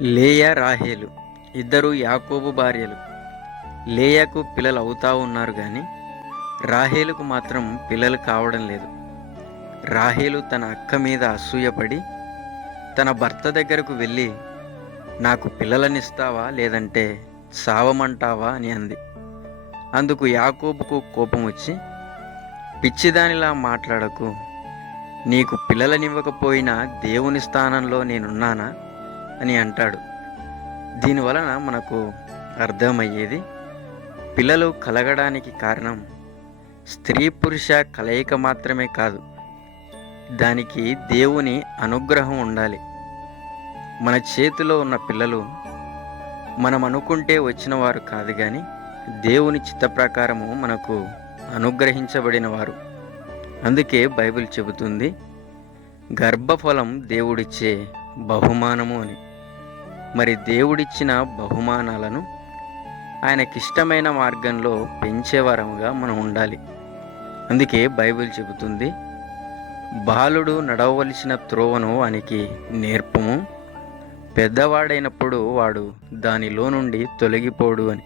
లేయా రాహేలు ఇద్దరు యాకోబు భార్యలు. లేయాకు పిల్లలు అవుతా ఉన్నారు కానీ రాహేలుకు మాత్రం పిల్లలు కావడం లేదు. రాహేలు తన అక్క మీద అసూయపడి తన భర్త దగ్గరకు వెళ్ళి, నాకు పిల్లలనిస్తావా లేదంటే సావమంటావా అని అంది. అందుకు యాకోబుకు కోపం వచ్చి, పిచ్చిదానిలా మాట్లాడకు, నీకు పిల్లలనివ్వకపోయినా దేవుని స్థానంలో నేనున్నానా అని అంటాడు. దీనివలన మనకు అర్థమయ్యేది, పిల్లలు కలగడానికి కారణం స్త్రీ పురుష కలయిక మాత్రమే కాదు, దానికి దేవుని అనుగ్రహం ఉండాలి. మన చేతిలో ఉన్న పిల్లలు మనం అనుకుంటే వచ్చిన వారు కాదు, కానీ దేవుని చిత్త ప్రకారము మనకు అనుగ్రహించబడిన వారు. అందుకే బైబిల్ చెబుతుంది, గర్భఫలం దేవుడిచ్చే బహుమానము అని. మరి దేవుడిచ్చిన బహుమానాలను ఆయనకిష్టమైన మార్గంలో పెంచేవారముగా మనం ఉండాలి. అందుకే బైబిల్ చెబుతుంది, బాలుడు నడవవలసిన త్రోవను వానికి నేర్పుము, పెద్దవాడైనప్పుడు వాడు దానిలో నుండి తొలగిపోడు అని.